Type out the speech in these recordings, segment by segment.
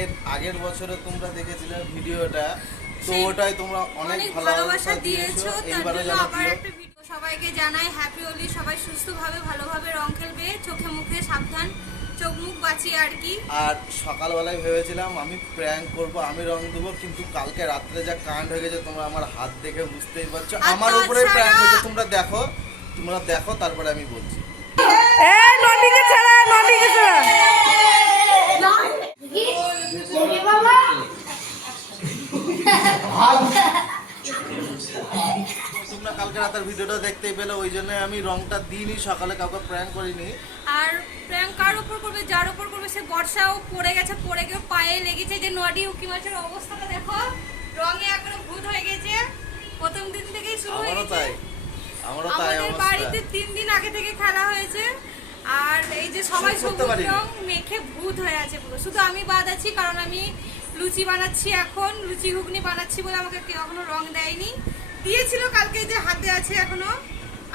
এর আগের বছরে তোমরা দেখেছিলে ভিডিওটা, তো ওটাই তোমরা অনেক ভালোবাসা দিয়েছো। এইবারে আবার একটা ভিডিও সবাইকে জানাই হ্যাপি হোলি। সবাই সুস্থভাবে ভালোভাবে রং খেলবে, চোখে মুখে সাবধান, চোখ মুখ বাঁচিয়ে আর কি। আর সকালবেলায় ভেবেছিলাম আমি প্র্যাঙ্ক করব, আমি রং দেবো, কিন্তু কালকে রাত্রে যা কাণ্ড হয়ে গেছে তোমরা আমার হাত দেখে বুঝতেই পারছো। আমার উপরে প্র্যাঙ্ক হয়েছে, তোমরা দেখো তারপরে আমি বলছি। তোমরা কালকে রাতের ভিডিওটা দেখতেই পেলে, ওই জন্য আমি রংটা দিইনি, সকালে কাউকে প্র্যাঙ্ক করিনি। আর প্র্যাঙ্ক কার উপর করবে, যার উপর করবে সে বর্ষাও পড়ে গেছে, পড়ে গিয়ে পায়ে লেগেছে। যে নডি উকি মাছের অবস্থাটা দেখো, রঙে একবারে ভূত হয়ে গেছে। প্রথম দিন থেকেই শুরু হয়ে গেছে। আমারও তাই আমাদের বাড়িতে 3 দিন আগে থেকে খেলা হয়েছে। আর এই যে সবাই সবুজ রং মেখে ভূত হয়ে আছে পুরো। শুধু আমি বাদ আছি, কারণ আমি লুচি বানাচ্ছি, এখন লুচি ঘুগনি বানাচ্ছি বলে আমাকে কেউ এখনো রং দেয়নি। দিয়েছিল কালকে, যে হাতে আছে এখনো,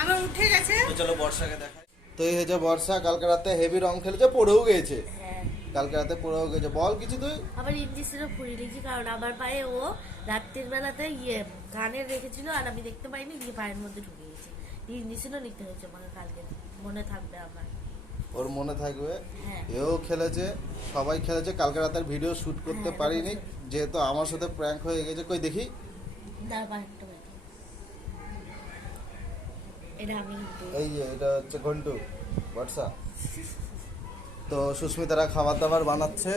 আমার উঠে গেছে। চলো বর্ষাকে দেখাই। তো এই হচ্ছে বর্ষা, কালকে রাতে হেভি রং খেলেছে, পড়েও গেছে। কালকে রাতে পড়েও গেছে। বল কিছু তুই। আবার ইঞ্জেকশনও ফুরিয়ে দিয়েছি, কারণ আমার পায়ে ও রাত্রির বেলাতে গানে রেখেছিল আর আমি দেখতে পাইনি, দিয়ে পায়ের মধ্যে ঢুকে গেছে। ইঞ্জেকশনও নিতে হয়েছে আমাকে কালকে, মনে থাকবে আমার। ওর মনে থাকবে। এও খেলেছে, সবাই খেলেছে। কালকে রাতের ভিডিও শুট করতে পারিনি, যেহেতু আমার সাথে প্র্যাঙ্ক হয়ে গেছে। কই দেখি, এই যে এটা হচ্ছে ঘন্টু, বর্ষা। তো সুস্মিতারা খাবার দাবার বানাচ্ছে,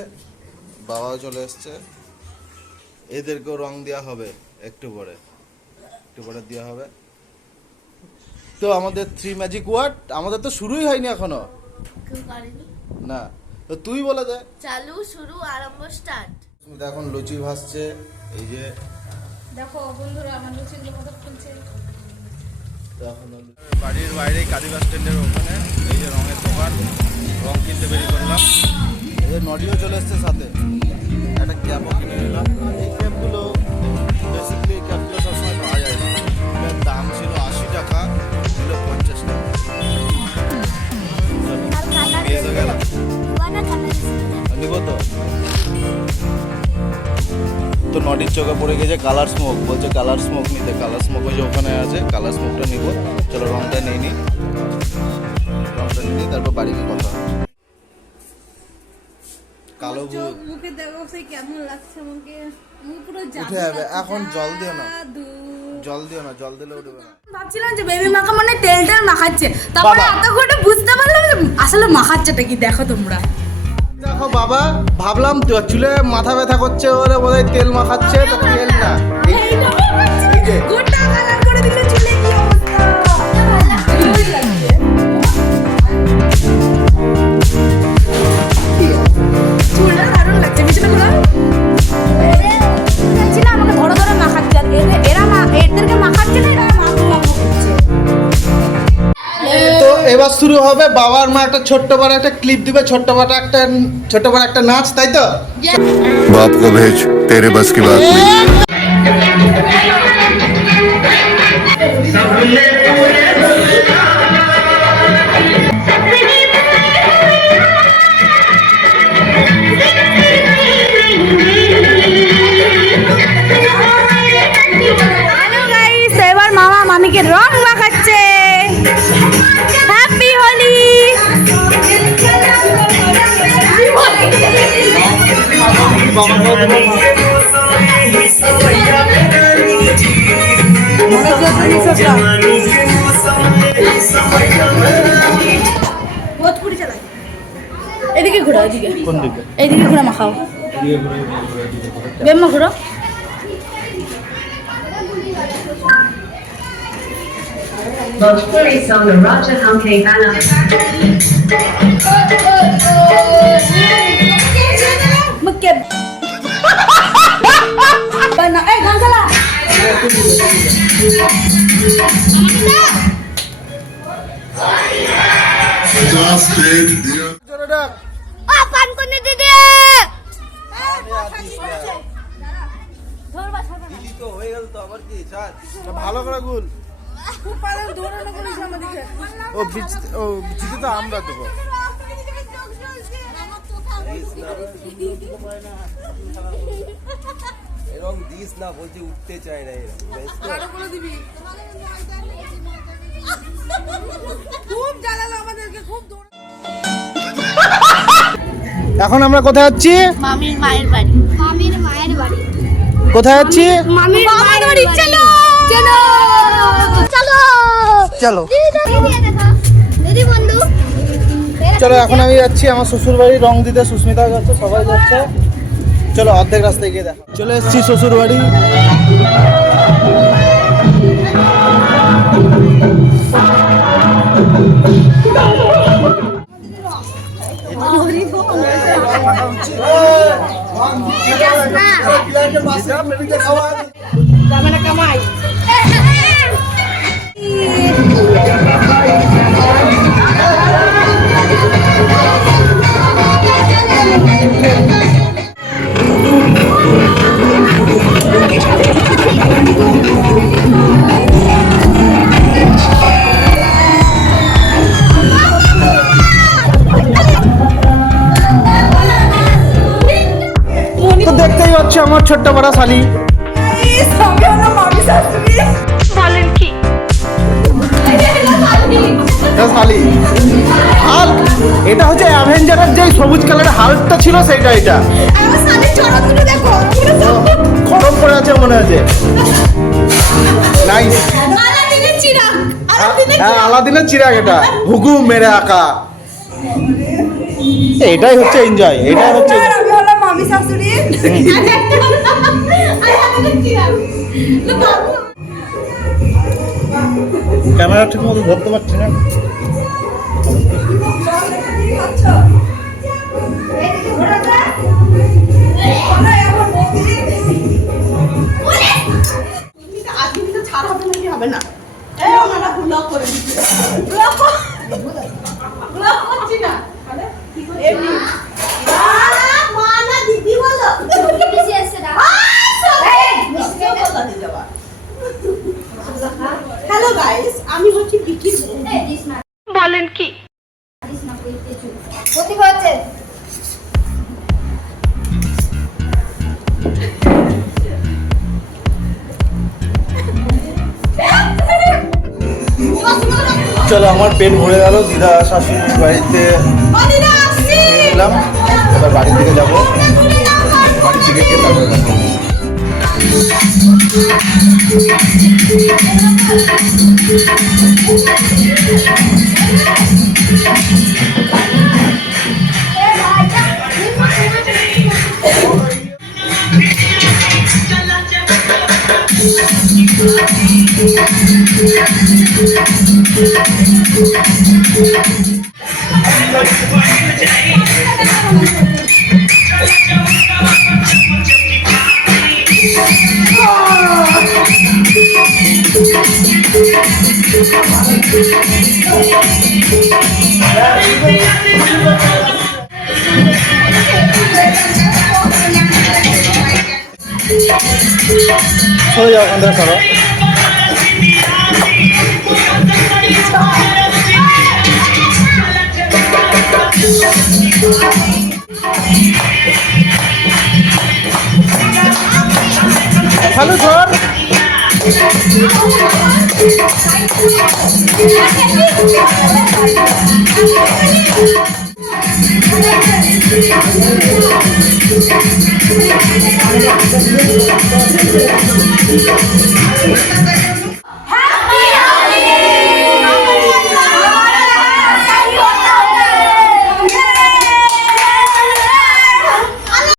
বাবাও চলে এসছে। এদেরকেও রং দেওয়া হবে একটু পরে দেওয়া হবে। তো আমাদের 3 ম্যাজিক ওয়ার্ড আমাদের তো শুরুই হয়নি এখনো। না, তো তুই বলে দে। চালু, শুরু, আরম্ভ, স্টার্ট। সুস্মিতা এখন লুচি ভাজছে। এই যে দেখো বন্ধুরা, আমার লুচিগুলো কত ফুলছে। বাড়ির বাইরে কালী বাস স্ট্যান্ডের ওখানে এই যে রঙের দোকান, রং কিনতে বেরিয়ে করলাম। এই যে নডিও চলে এসছে সাথে, একটা ক্যাপও কিনে নিলাম। এই ক্যাপগুলো বেসিক্যালি এই ক্যাপগুলো সবসময় পাওয়া যায় না। এর দাম ছিল 80 টাকা, ছিল 50 টাকা। নিয়ে গেলাম, নিব তো নডির চোখে পড়ে গেছে কালার স্মোক, বলছে কালার স্মোক নিতে। কালার স্মোক ওই যে ওখানে আছে, কালার স্মোকটা নিব। চলো রংটা নিয়ে নিই, তারপর বাড়িতে কথা। কালো ভূত মুখে দেখো সেই কেমন লাগছে, আমাকে পুরো উঠে যাবে। এখন জল দিও না, জল দিলে উঠবে না। ভাবছিলাম যে বেবি মাখা মানে তেল মাখাচ্ছে, তারপরে এত করে বুঝতে পারলাম আসলে মাখাচ্ছেটা কি। দেখো তোমরা, দেখো বাবা, ভাবলাম চুলে মাথা ব্যথা করছে ওরে বোধহয় তেল মাখাচ্ছে, তো তেল না। গোটা কালার করে দিলে চুলে কি অবস্থা। চুলটা দারুণ লাগছে, মিশে না আমাকে ধরে ধরে মাখাচ্ছে। আর এদেরকে মাখাচ্ছে না, এরা মাখু করছে। তো এবার শুরু হবে। বাবার মা একটা ছোট্ট বড় একটা ক্লিপ দিবে, ছোট্ট বড় একটা নাচ, তাই তো? बाप को भेज, तेरे बस की बात नहीं। হ্যালো গাইস, এবার মামা মামিকে রং মাখাচ্ছে। হ্যাপি হোলি। এদিকে ঘুরো, এইদিকে ঘুরে মাখাও। বেম্মা ঘুরো। Bhojpuri song Raja Humke Bana. Mukhe bana gansala. Apaan kuni dede? ভালো করে গুল। ও বিচিতে তো আমরা দেবো। এরকম দিস না, বলছি উঠতে চায় না এরা। কারো করে দিবি খুব জ্বালালো আমাদেরকে, খুব এখন আমরা কোথায় যাচ্ছি? মামির মায়ের বাড়ি। মামির মায়ের বাড়ি। কোথায় যাচ্ছি? মামির মায়ের বাড়ি। চলো চলো চলো চলো দিদি বন্ধু। চলো এখন আমি যাচ্ছি আমার শ্বশুর বাড়ি রং দিতে। সুস্মিতা যাচ্ছে, সবাই যাচ্ছে। চলো অর্ধেক রাস্তায় গিয়ে দেখা। চলে এসেছি শ্বশুর বাড়ি। তো দেখতেই পাচ্ছ আমার ছোট্ট বড় শালি। এটা শালি হাল্ক। এটা হচ্ছে অ্যাভেঞ্জারের যে সবুজ কালারের হাল্কটা ছিল সেইটা। এটা গরম পড়ে আছে মনে আছে। নাইস। হ্যাঁ আলাদিনের চিরাগ। এটা হুকুম মেরে আঁকা। এটাই হচ্ছে এনজয়। এটাই হচ্ছে মামি শাশুড়ি। ক্যামেরা ঠিক মতো ধরতে পারছি না। হ্যালো গাইস, আমি হচ্ছি বিকির বলেন কি প্রতিভা আছে? চলো আমার পেট ভরে গেল। দিদা শাশুড়ির বাড়িতে এলাম, এবার বাড়ি থেকে যাবো। বাড়ি থেকে খেতে হবে। সরে যাও ওখান থেকে, সরো। Hello sir.